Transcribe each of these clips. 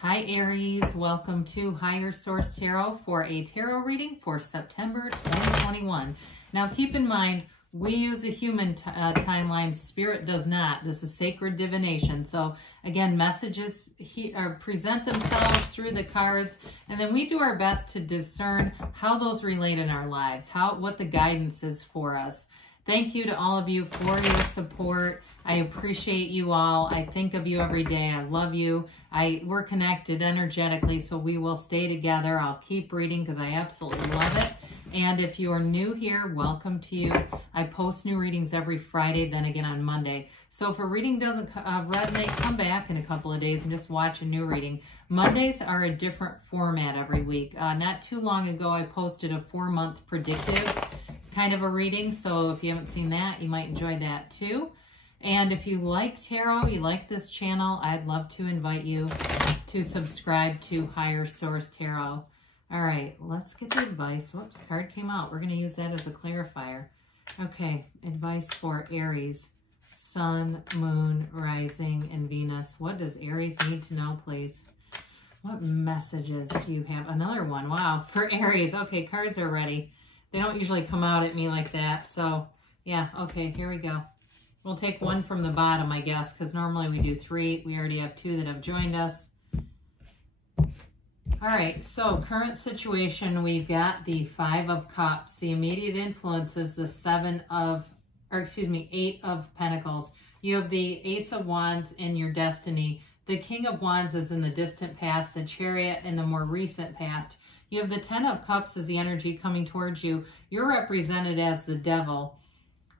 Hi Aries, welcome to Higher Source Tarot for a tarot reading for September 2021. Now keep in mind, we use a human timeline, spirit does not. This is sacred divination. So again, messages present themselves through the cards, and then we do our best to discern how those relate in our lives, what the guidance is for us. Thank you to all of you for your support. I appreciate you all. I think of you every day. I love you. We're connected energetically, so we will stay together. I'll keep reading because I absolutely love it. And if you are new here, welcome to you. I post new readings every Friday, then again on Monday. So if a reading doesn't resonate, come back in a couple of days and just watch a new reading. Mondays are a different format every week. Not too long ago, I posted a 4-month predictive kind of a reading. So if you haven't seen that, you might enjoy that too. And if you like tarot, you like this channel, I'd love to invite you to subscribe to Higher Source Tarot. All right, let's get the advice. Whoops, card came out. We're going to use that as a clarifier. Okay, advice for Aries, Sun, Moon, Rising, and Venus. What does Aries need to know, please? What messages do you have? Another one. Wow, for Aries. Okay, cards are ready. They don't usually come out at me like that. So, yeah, okay, here we go. We'll take one from the bottom, I guess, because normally we do 3. We already have 2 that have joined us. All right, so current situation, we've got the 5 of Cups. The immediate influence is the 8 of Pentacles. You have the Ace of Wands in your destiny. The King of Wands is in the distant past, the Chariot in the more recent past. You have the 10 of Cups as the energy coming towards you. You're represented as the Devil.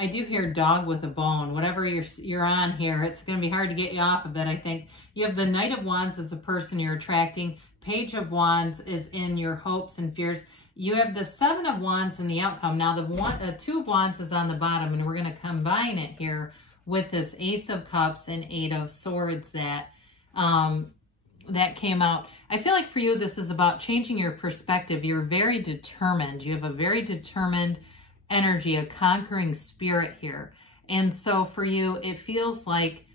I do hear dog with a bone. Whatever you're on here, it's going to be hard to get you off of it, I think. You have the Knight of Wands as the person you're attracting. Page of Wands is in your hopes and fears. You have the 7 of Wands in the outcome. Now, the 2 of Wands is on the bottom, and we're going to combine it here with this Ace of Cups and 8 of Swords that came out. I feel like for you, this is about changing your perspective. You're very determined. You have a very determined energy, a conquering spirit here. And so for you, it feels like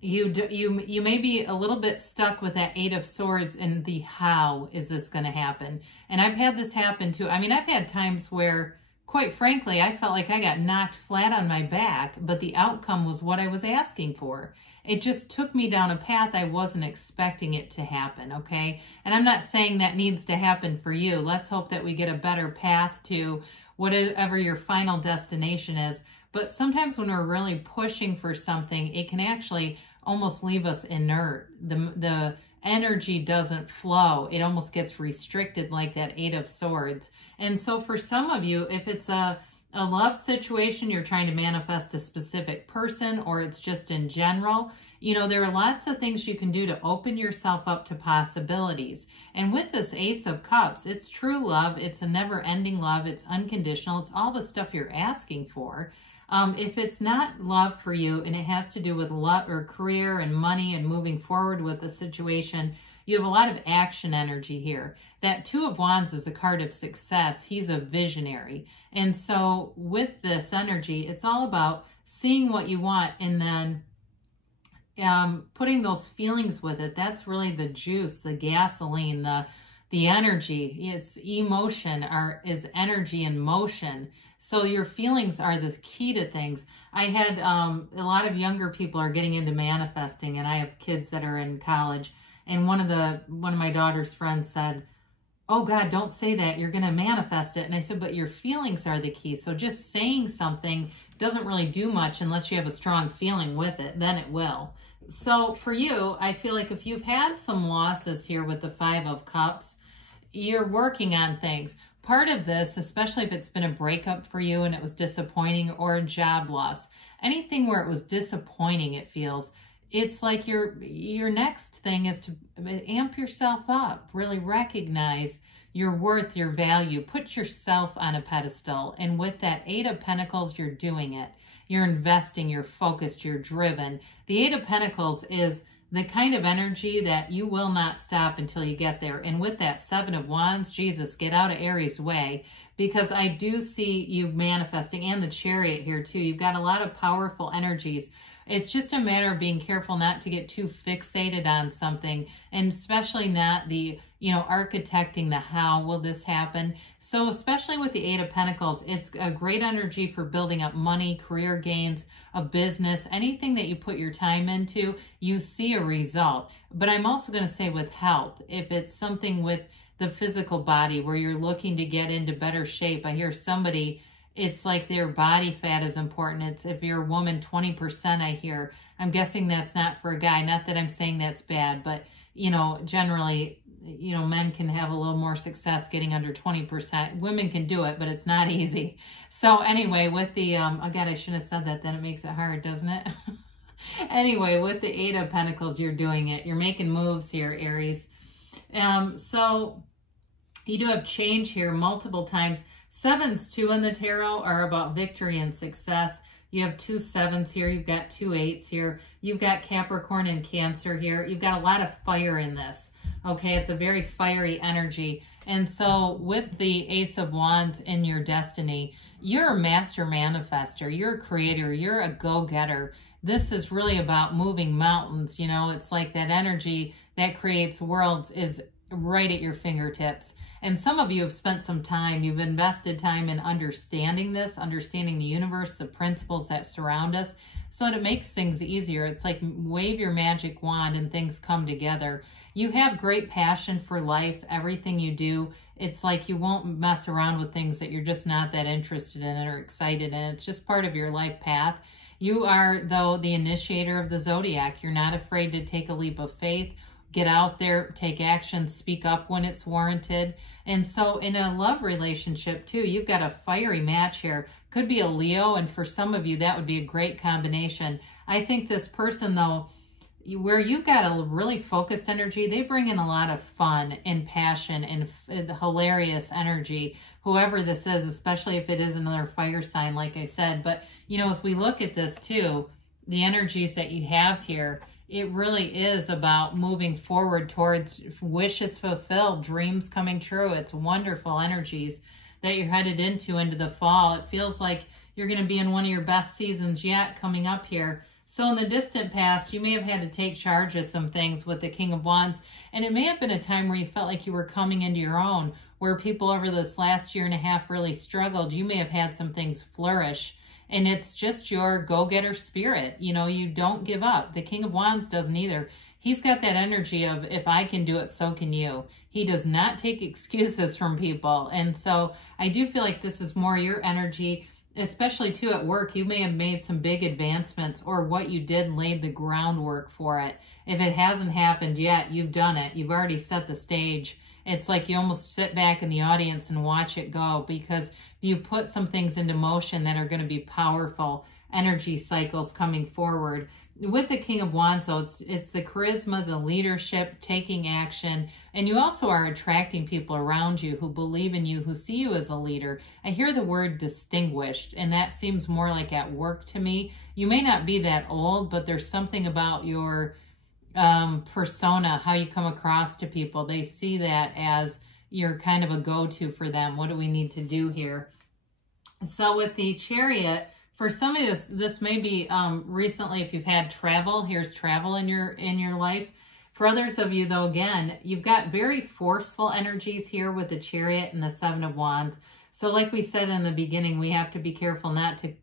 you may be a little bit stuck with that 8 of Swords and the how is this going to happen. And I've had this happen too. I mean, I've had times where, quite frankly, I felt like I got knocked flat on my back, but the outcome was what I was asking for. It just took me down a path I wasn't expecting it to happen, okay? And I'm not saying that needs to happen for you. Let's hope that we get a better path to whatever your final destination is. But sometimes when we're really pushing for something, it can actually almost leave us inert. The energy doesn't flow. It almost gets restricted like that 8 of Swords. And so for some of you, if it's a love situation, you're trying to manifest a specific person, or it's just in general, you know, there are lots of things you can do to open yourself up to possibilities. And with this Ace of Cups, it's true love. It's a never-ending love. It's unconditional. It's all the stuff you're asking for. If it's not love for you and it has to do with love or career and money and moving forward with the situation, you have a lot of action energy here. That 2 of Wands is a card of success. He's a visionary. And so with this energy, it's all about seeing what you want and then putting those feelings with it. That's really the juice, the gasoline, the energy. It's emotion is energy in motion. So your feelings are the key to things. I had a lot of younger people are getting into manifesting, and I have kids that are in college. And one of my daughter's friends said, "Oh God, don't say that. You're going to manifest it." And I said, "But your feelings are the key. So just saying something doesn't really do much unless you have a strong feeling with it. Then it will." So for you, I feel like if you've had some losses here with the 5 of Cups, you're working on things. Part of this, especially if it's been a breakup for you and it was disappointing, or a job loss, anything where it was disappointing, it feels, it's like your next thing is to amp yourself up, really recognize your worth, your value, put yourself on a pedestal. And with that 8 of Pentacles, you're doing it. You're investing, you're focused, you're driven. The 8 of Pentacles is the kind of energy that you will not stop until you get there. And with that 7 of Wands, Jesus, get out of Aries' way, because I do see you manifesting, and the Chariot here too. You've got a lot of powerful energies. It's just a matter of being careful not to get too fixated on something, and especially not the, architecting the how will this happen. So especially with the Eight of Pentacles, it's a great energy for building up money, career gains, a business, anything that you put your time into, you see a result. But I'm also going to say with health, if it's something with the physical body where you're looking to get into better shape. I hear somebody, it's like their body fat is important. It's if you're a woman, 20% I hear. I'm guessing that's not for a guy. Not that I'm saying that's bad, but, generally, men can have a little more success getting under 20%. Women can do it, but it's not easy. So anyway, with the, again, I shouldn't have said that. Then it makes it hard, doesn't it? Anyway, with the Eight of Pentacles, you're doing it. You're making moves here, Aries. So you do have change here multiple times. Sevens too in the tarot are about victory and success. You have 2 7s here. You've got 2 8s here. You've got Capricorn and Cancer here. You've got a lot of fire in this. Okay, it's a very fiery energy. And so with the Ace of Wands in your destiny, you're a master manifester. You're a creator. You're a go-getter. This is really about moving mountains. It's like that energy that creates worlds is right at your fingertips. And some of you have spent some time, you've invested time in understanding this, understanding the universe, the principles that surround us, so that it makes things easier. It's like wave your magic wand and things come together. You have great passion for life, everything you do. It's like you won't mess around with things that you're just not that interested in or excited in. It's just part of your life path. You are, though, the initiator of the zodiac. You're not afraid to take a leap of faith, get out there, take action, speak up when it's warranted. And so in a love relationship too, you've got a fiery match here. Could be a Leo, and for some of you, that would be a great combination. I think this person, though, where you've got a really focused energy, they bring in a lot of fun and passion and hilarious energy, whoever this is, especially if it is another fire sign, like I said. But, as we look at this too, the energies that you have here, it really is about moving forward towards wishes fulfilled, dreams coming true. It's wonderful energies that you're headed into the fall. It feels like you're going to be in one of your best seasons yet coming up here. So in the distant past, you may have had to take charge of some things with the King of Wands, and it may have been a time where you felt like you were coming into your own, where people over this last year and a half really struggled. You may have had some things flourish, and it's just your go-getter spirit. You don't give up. The King of Wands doesn't either. He's got that energy of, if I can do it, so can you. He does not take excuses from people. And so I do feel like this is more your energy, especially too at work. You may have made some big advancements, or what you did laid the groundwork for it. If it hasn't happened yet, you've done it. You've already set the stage. It's like you almost sit back in the audience and watch it go, because you put some things into motion that are going to be powerful energy cycles coming forward. With the King of Wands, though, it's the charisma, the leadership, taking action, and you also are attracting people around you who believe in you, who see you as a leader. I hear the word distinguished, and that seems more like at work to me. You may not be that old, but there's something about your persona, how you come across to people. They see that as you're kind of a go-to for them. What do we need to do here? So with the Chariot, for some of this may be recently, if you've had travel, here's travel in your life. For others of you, though, again, you've got very forceful energies here with the Chariot and the Seven of Wands. So like we said in the beginning, we have to be careful not to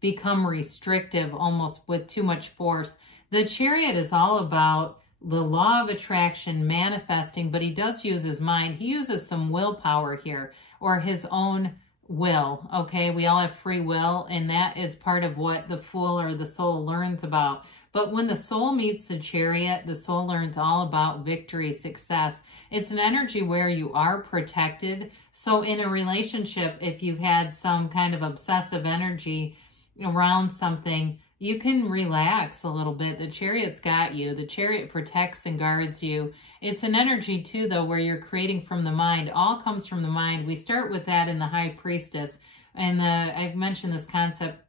become restrictive almost with too much force. The Chariot is all about the law of attraction, manifesting, but he does use his mind. He uses some willpower here, or his own will. Okay, we all have free will, and that is part of what the Fool or the soul learns about. But when the soul meets the Chariot, the soul learns all about victory, success. It's an energy where you are protected. So in a relationship, if you've had some kind of obsessive energy around something, you can relax a little bit. The Chariot's got you. The Chariot protects and guards you. It's an energy too, though, where you're creating from the mind. All comes from the mind. We start with that in the High Priestess. And I've mentioned this concept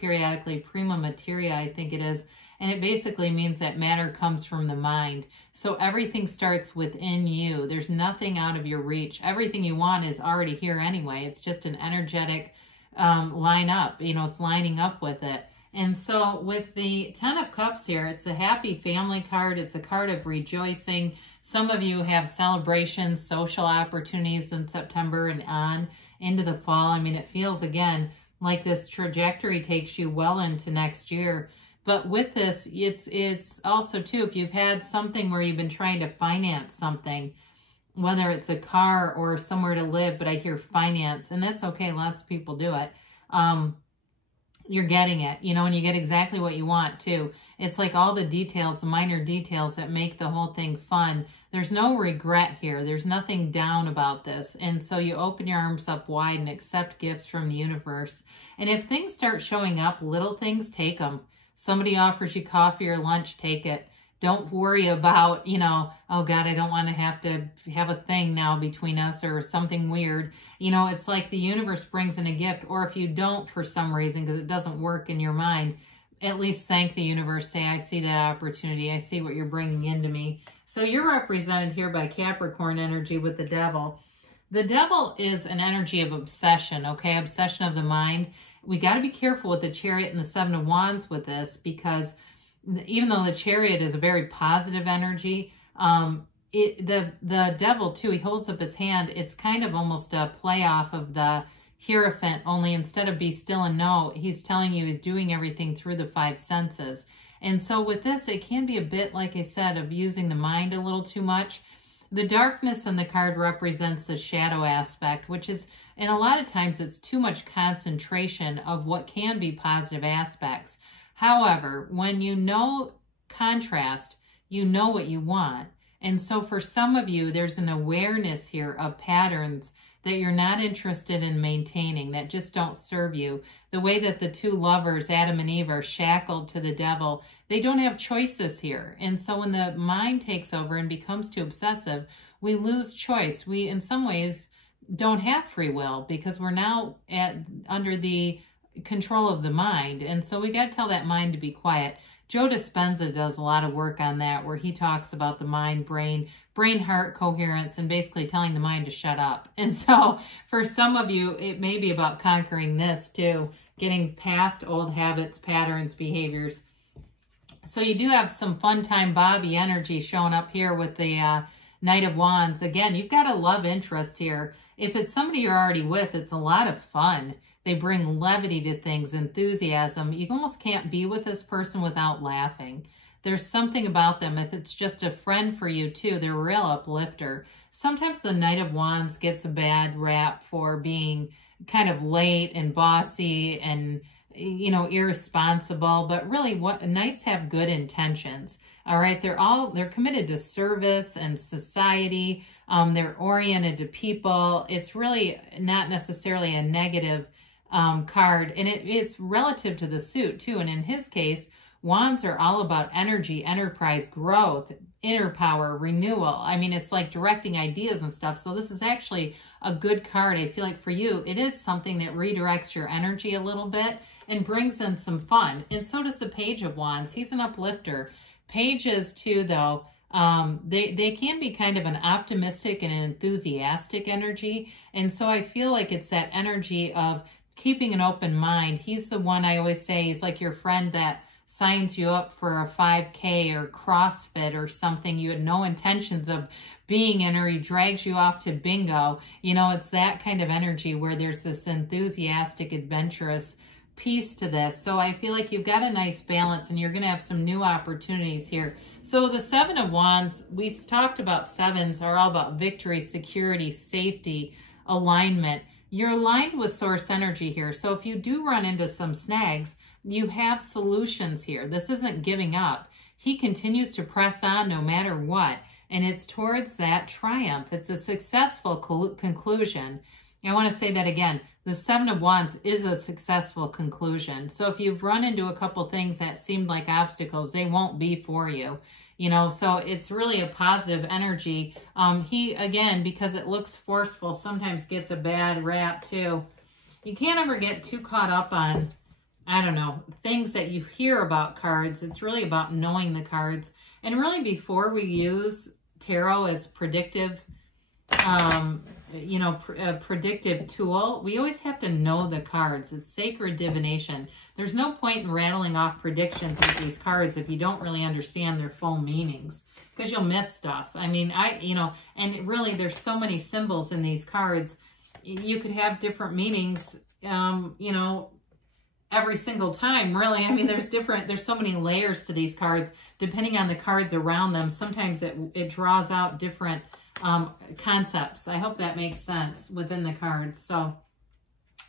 periodically, prima materia, I think it is. And it basically means that matter comes from the mind. So everything starts within you. There's nothing out of your reach. Everything you want is already here anyway. It's just an energetic line up. It's lining up with it. And so with the Ten of Cups here, it's a happy family card. It's a card of rejoicing. Some of you have celebrations, social opportunities in September and on into the fall. I mean, it feels, again, like this trajectory takes you well into next year. But with this, it's also, too, if you've had something where you've been trying to finance something, whether it's a car or somewhere to live, but I hear finance, and that's okay. Lots of people do it. You're getting it, you know, and you get exactly what you want too. It's like all the details, the minor details that make the whole thing fun. There's no regret here. There's nothing down about this. And so you open your arms up wide and accept gifts from the universe. And if things start showing up, little things, take them. Somebody offers you coffee or lunch, take it. Don't worry about, you know, oh God, I don't want to have a thing now between us or something weird. You know, it's like the universe brings in a gift, or if you don't for some reason because it doesn't work in your mind, at least thank the universe. Say, I see that opportunity. I see what you're bringing into me. So you're represented here by Capricorn energy with the Devil. The Devil is an energy of obsession, okay? Obsession of the mind. We got to be careful with the Chariot and the Seven of Wands with this, because even though the Chariot is a very positive energy, the Devil too, he holds up his hand. It's kind of almost a play off of the Hierophant, only instead of be still and know, he's telling you he's doing everything through the five senses. And so with this, it can be a bit, like I said, of using the mind a little too much. The darkness in the card represents the shadow aspect, which is, and a lot of times it's too much concentration of what can be positive aspects. However, when you know contrast, you know what you want. And so for some of you, there's an awareness here of patterns that you're not interested in maintaining, that just don't serve you. The way that the two lovers, Adam and Eve, are shackled to the Devil, they don't have choices here. And so when the mind takes over and becomes too obsessive, we lose choice. We, in some ways, don't have free will because we're now under the control of the mind. And so we got to tell that mind to be quiet. Joe Dispenza does a lot of work on that, where he talks about the mind, brain, heart coherence, and basically telling the mind to shut up. And so for some of you, it may be about conquering this too, getting past old habits, patterns, behaviors. So you do have some fun time Bobby energy showing up here with the Knight of Wands. Again, you've got a love interest here. If it's somebody you're already with, it's a lot of fun. They bring levity to things, enthusiasm. You almost can't be with this person without laughing. There's something about them. If it's just a friend for you too, they're a real uplifter. Sometimes the Knight of Wands gets a bad rap for being kind of late and bossy and, you know, irresponsible, but really what knights have good intentions. All right. They're committed to service and society. They're oriented to people. It's really not necessarily a negative card, and it's relative to the suit too. And in his case, wands are all about energy, enterprise, growth, inner power, renewal. I mean, it's like directing ideas and stuff. So this is actually a good card. I feel like for you, it is something that redirects your energy a little bit and brings in some fun. And so does the Page of Wands. He's an uplifter. Pages too, though, they can be kind of an optimistic and enthusiastic energy. And so I feel like it's that energy of keeping an open mind. He's the one I always say, he's like your friend that signs you up for a 5K or CrossFit or something you had no intentions of being in, or he drags you off to bingo. You know, it's that kind of energy where there's this enthusiastic, adventurous piece to this. So I feel like you've got a nice balance and you're going to have some new opportunities here. So the Seven of Wands, we talked about sevens are all about victory, security, safety, alignment. You're aligned with source energy here. So if you do run into some snags, you have solutions here. This isn't giving up. He continues to press on no matter what. And it's towards that triumph. It's a successful conclusion. I want to say that again. The Seven of Wands is a successful conclusion. So if you've run into a couple things that seemed like obstacles, they won't be for you. You know, so it's really a positive energy. He, again, because it looks forceful, sometimes gets a bad rap too. You can't ever get too caught up on, I don't know, things that you hear about cards. It's really about knowing the cards. And really before we use tarot as predictive you know, a predictive tool. We always have to know the cards. It's sacred divination. There's no point in rattling off predictions with these cards if you don't really understand their full meanings, because you'll miss stuff. I mean, you know, and really there's so many symbols in these cards. You could have different meanings, you know, every single time, really. I mean, there's so many layers to these cards, depending on the cards around them. Sometimes it draws out different concepts. I hope that makes sense within the cards. So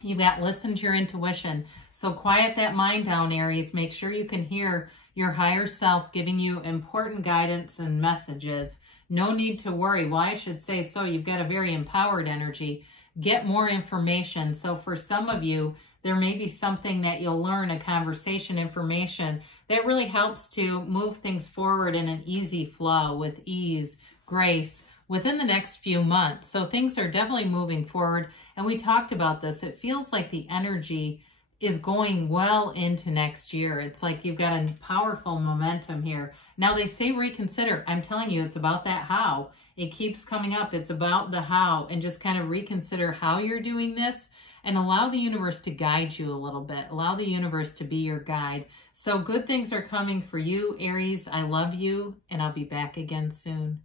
you got listen to your intuition. So quiet that mind down, Aries. Make sure you can hear your higher self giving you important guidance and messages. No need to worry. Well, I should say so. You've got a very empowered energy. Get more information. So for some of you, there may be something that you'll learn, a conversation, information that really helps to move things forward in an easy flow with ease, grace, within the next few months. So things are definitely moving forward. And we talked about this. It feels like the energy is going well into next year. It's like you've got a powerful momentum here. Now they say reconsider. I'm telling you, it's about that how. It keeps coming up. It's about the how, and just kind of reconsider how you're doing this and allow the universe to guide you a little bit. Allow the universe to be your guide. So good things are coming for you, Aries. I love you, and I'll be back again soon.